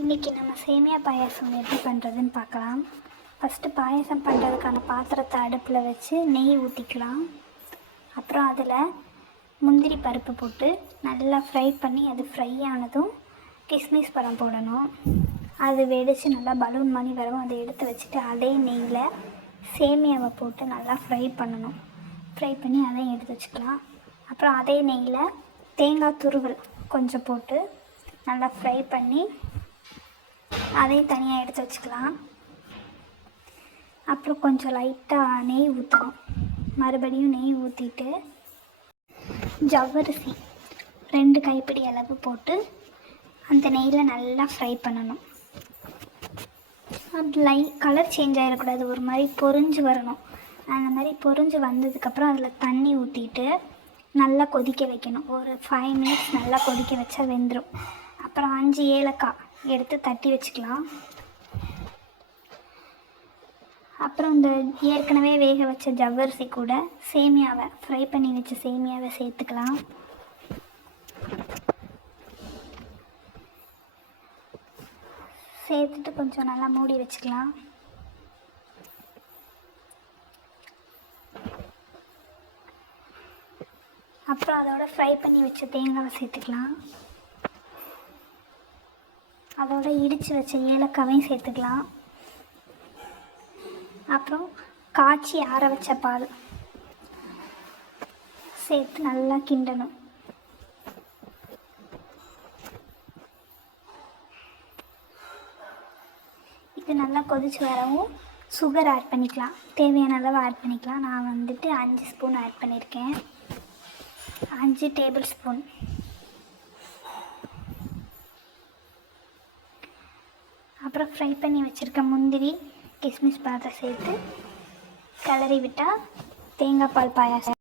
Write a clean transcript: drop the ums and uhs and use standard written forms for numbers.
இன்றைக்கி நம்ம சேமியா பாயாசம் எப்படி பண்ணுறதுன்னு பார்க்கலாம். ஃபஸ்ட்டு பாயாசம் பண்ணுறதுக்கான பாத்திரத்தை அடுப்பில் வச்சு நெய் ஊற்றிக்கலாம். அப்புறம் அதில் முந்திரி பருப்பு போட்டு நல்லா ஃப்ரை பண்ணி அது ஃப்ரை ஆனதும் கிஸ்மிஸ் பழம் போடணும். அது வெடித்து நல்லா பலூன் மாதிரி வரும். அதை எடுத்து வச்சுட்டு அதே நெய்யில் சேமியாவை போட்டு நல்லா ஃப்ரை பண்ணணும். ஃப்ரை பண்ணி அதையும் எடுத்து வச்சுக்கலாம். அப்புறம் அதே நெய்யில் தேங்காய் துருவல் கொஞ்சம் போட்டு நல்லா ஃப்ரை பண்ணி அதையும் தனியாக எடுத்து வச்சுக்கலாம். அப்புறம் கொஞ்சம் லைட்டாக நெய் ஊற்றணும். மறுபடியும் நெய் ஊற்றிட்டு ஜவ்வரிசி 2 கைப்பிடி அளவு போட்டு அந்த நெய்யில் நல்லா ஃப்ரை பண்ணணும். அது கலர் சேஞ்ச் ஆகிடக்கூடாது, ஒரு மாதிரி பொரிஞ்சு வரணும். அந்த மாதிரி பொரிஞ்சு வந்ததுக்கப்புறம் அதில் தண்ணி ஊற்றிட்டு நல்லா கொதிக்க வைக்கணும். ஒரு 5 மினிட்ஸ் நல்லா கொதிக்க வச்சா வெந்துடும். அப்புறம் 5 ஏலக்காய் எடுத்து தட்டி வச்சுக்கலாம். அப்புறம் இந்த ஏற்கனவே வேக வச்ச ஜவ்வரிசி கூட சேமியாவை ஃப்ரை பண்ணி வச்ச சேமியாவை சேர்த்துக்கலாம். சேர்த்துட்டு கொஞ்சம் நல்லா மூடி வச்சுக்கலாம். அப்புறம் அதோட ஃப்ரை பண்ணி வச்ச தேங்காவை சேர்த்துக்கலாம். அதோட இடித்து வச்ச ஏலக்காவையும் சேர்த்துக்கலாம். அப்புறம் காய்ச்சி ஆற வச்ச பால் சேர்த்து நல்லா கிண்டணும். இது நல்லா கொதிச்சு வரவும் சுகர் ஆட் பண்ணிக்கலாம். தேவையான அளவு ஆட் பண்ணிக்கலாம். நான் 5 ஸ்பூன் ஆட் பண்ணியிருக்கேன். 5 டேபிள் ஸ்பூன். அப்புறம் ஃப்ரை பண்ணி வச்சுருக்க முந்திரி கிஸ்மிஸ் பழத்தை சேர்த்து கிளறி விட்டால் தேங்காய் பால் பாயாசம்